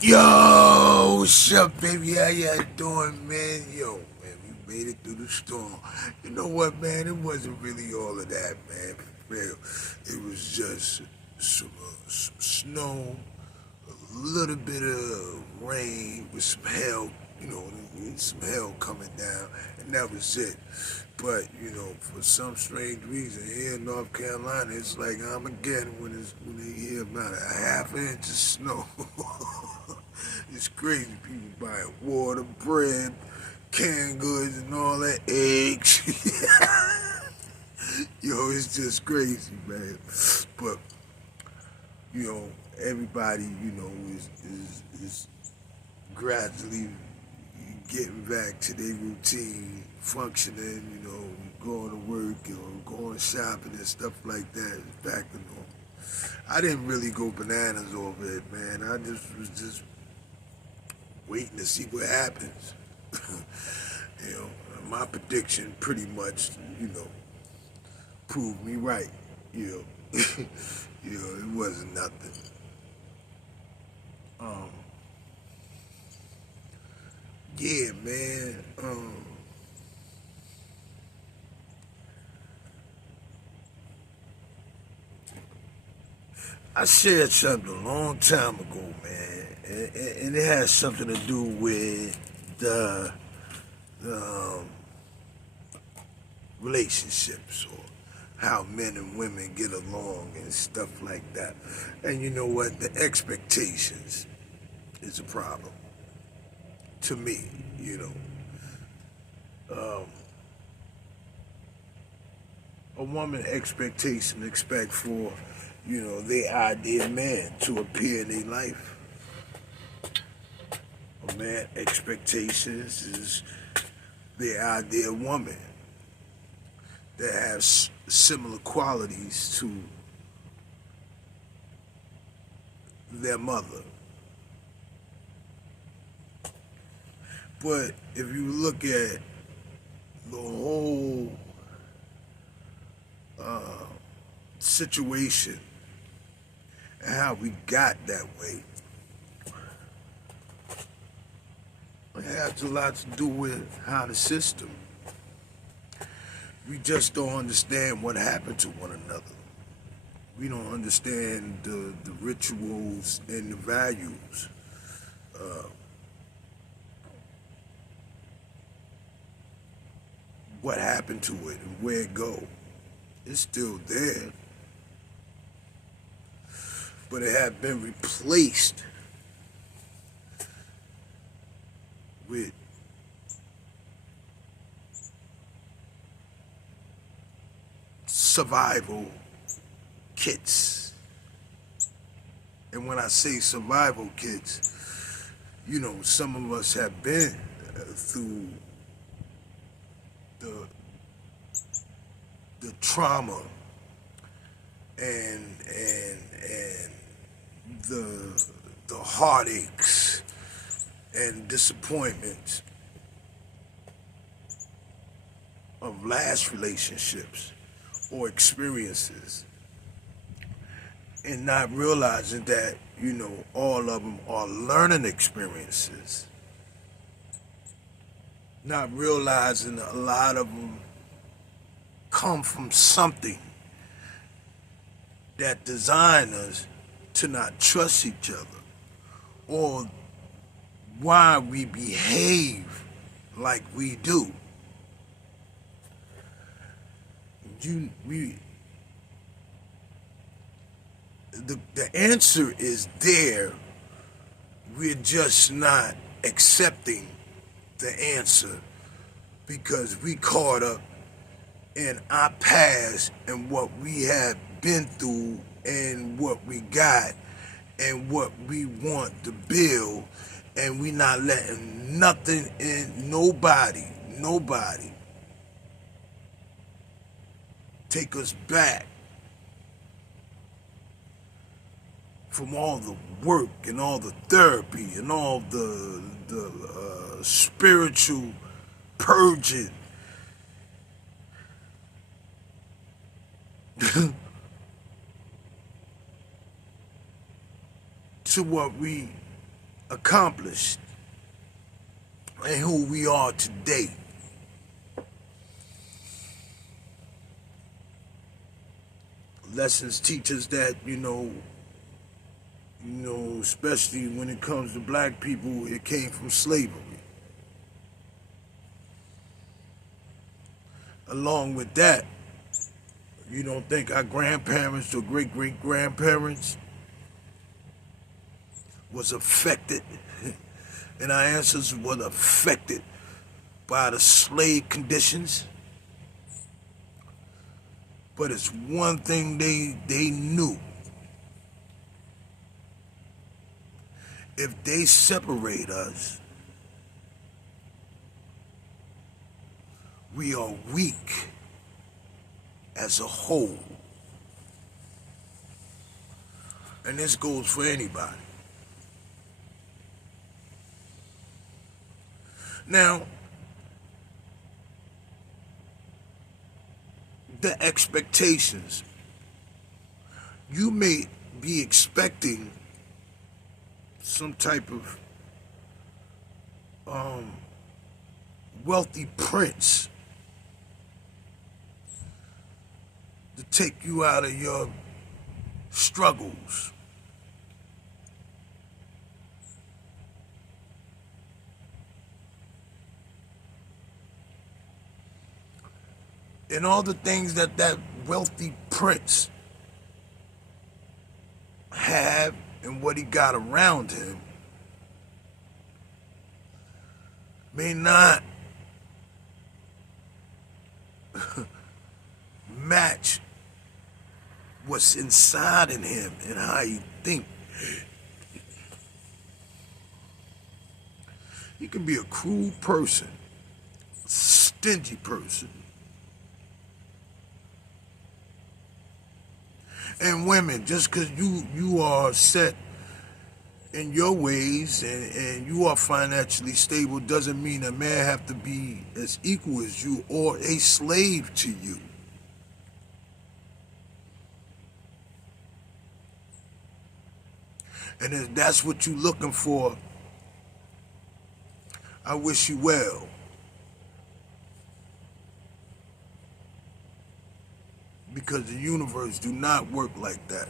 Yo, what's up, baby? How y'all doing, man? Yo, man, we made it through the storm. You know what, man? It wasn't really all of that, man. For real. It was just some snow, a little bit of rain with some hail, some hail coming down, and that was it. But, for some strange reason, here in North Carolina, it's like Armageddon when they hear about a half an inch of snow. It's crazy. People buying water, bread, canned goods, and all that, eggs. Yo, it's just crazy, man. But everybody, is gradually getting back to their routine, functioning, going to work, going shopping and stuff like that. It's back to normal. I didn't really go bananas over it, man. I just was just waiting to see what happens. you know, my prediction pretty much, proved me right. You know, it wasn't nothing. Um, yeah, man. I shared something a long time ago, man, and it has something to do with the relationships or how men and women get along and stuff like that. And you know what? The expectations is a problem to me. Um, a woman expect for, their ideal man to appear in their life. A man expectations is their ideal woman that has similar qualities to their mother. But if you look at the whole situation and how we got that way, it has a lot to do with how the system. We just don't understand what happened to one another. We don't understand the rituals and the values. Uh, what happened to it and where it go. It's still there, but it had been replaced with survival kits. And when I say survival kits, some of us have been through the the trauma and the heartaches and disappointments of last relationships or experiences, and not realizing that all of them are learning experiences, not realizing a lot of them come from something that designed us to not trust each other, or why we behave like we do. The answer is there. We're just not accepting the answer because we caught up in our past and what we have been through and what we got and what we want to build, and we not letting nothing in, nobody take us back from all the work and all the therapy and all the spiritual purging to what we accomplished and who we are today. Lessons teach us that, especially when it comes to black people, it came from slavery. Along with that, you don't think our grandparents or great-great-grandparents was affected, and our ancestors were affected by the slave conditions? But it's one thing they knew. If they separate us, we are weak as a whole. And this goes for anybody. Now, the expectations. You may be expecting some type of wealthy prince to take you out of your struggles. And all the things that wealthy prince had and what he got around him may not match what's inside in him and how he think. He can be a cruel person, a stingy person. And women, just because you are set in your ways and you are financially stable doesn't mean a man have to be as equal as you or a slave to you. And if that's what you're looking for, I wish you well. Because the universe do not work like that.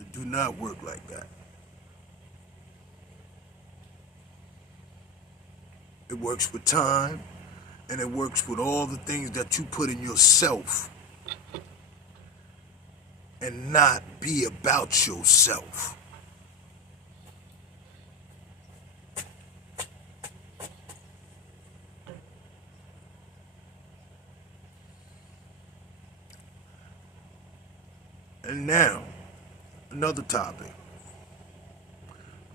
It do not work like that. It works with time, and it works with all the things that you put in yourself and not be about yourself. And now, another topic.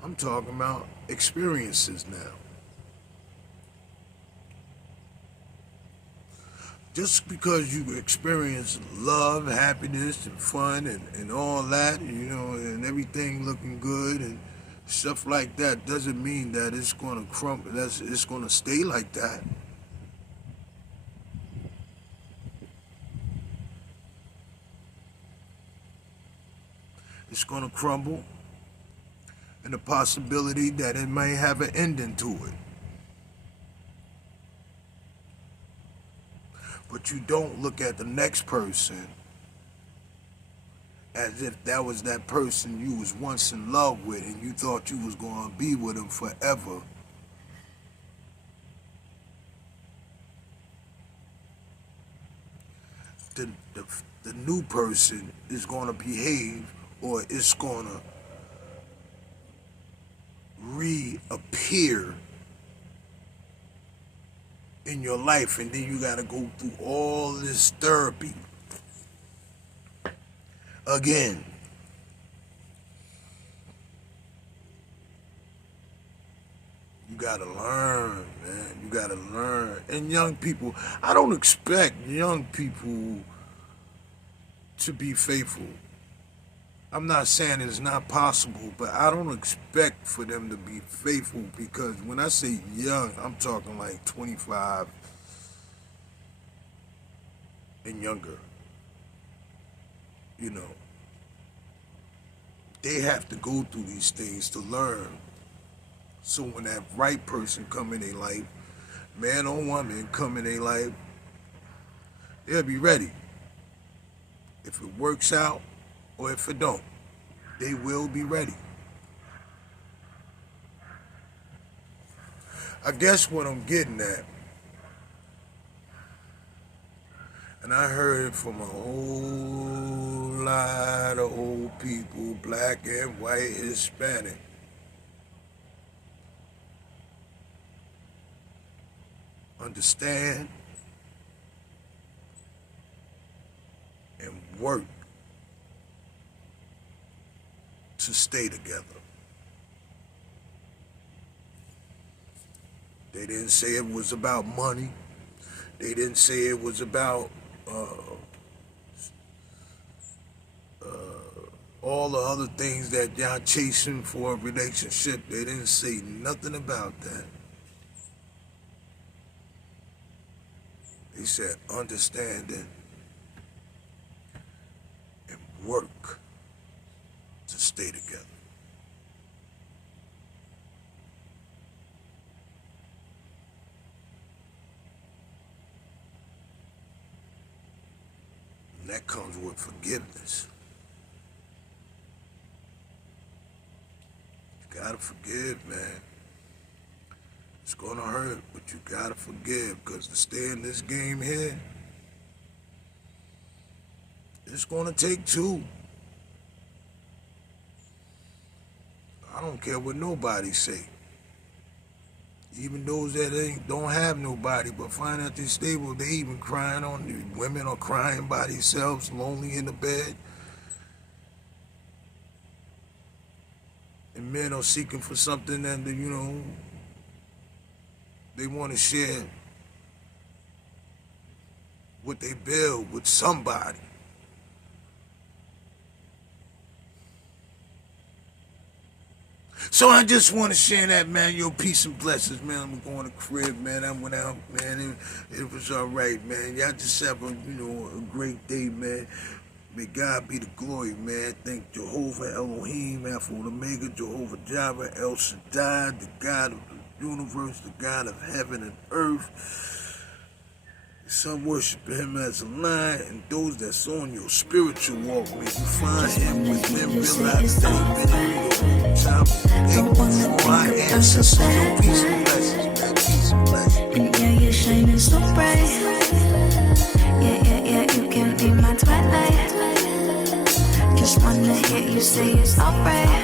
I'm talking about experiences now. Just because you experience love, happiness, and fun, and all that, and everything looking good and stuff like that, doesn't mean that it's going to crumble, it's going to stay like that. It's going to crumble, and the possibility that it may have an ending to it. But you don't look at the next person as if that was that person you was once in love with and you thought you was going to be with him forever. The new person is going to behave, or it's going to reappear in your life, and then you got to go through all this therapy again. You got to learn, man. You got to learn. And young people, I don't expect young people to be faithful. I'm not saying it's not possible, but I don't expect for them to be faithful, because when I say young, I'm talking like 25 and younger. you know, they have to go through these things to learn. So when that right person come in their life, man or woman come in their life, they'll be ready. If it works out or if it don't, they will be ready. I guess what I'm getting at, and I heard it from a whole lot of old people, black and white, Hispanic. Understand and work to stay together. They didn't say it was about money. They didn't say it was about all the other things that y'all chasing for a relationship. They didn't say nothing about that. They said understanding and work to stay together. And that comes with forgiveness. You gotta forgive, man. It's gonna hurt, but you gotta forgive, because to stay in this game here, it's gonna take two. I don't care what nobody say. Even those that don't have nobody but find out they're stable, they even crying on the women are crying by themselves, lonely in the bed. And men are seeking for something that, you know, they want to share what they build with somebody. So I just want to share that, man. Yo, peace and blessings, man. I'm going to crib, man. I went out, man. It was all right, man. Y'all just have a, you know, a great day, man. May God be the glory, man. Thank Jehovah Elohim, Alpha and Omega, Jehovah Jireh, El Shaddai, the God of the universe, the God of heaven and earth. Some worship him as a lion, and those that's on your spiritual walk, may you find him within, realize that he's been in your time. Thank you for my ancestors. Yo, peace and blessings, man. Peace and blessings. Yeah, you're shining so bright. Yeah, you can be my twilight. Just wanna hear you say it's alright.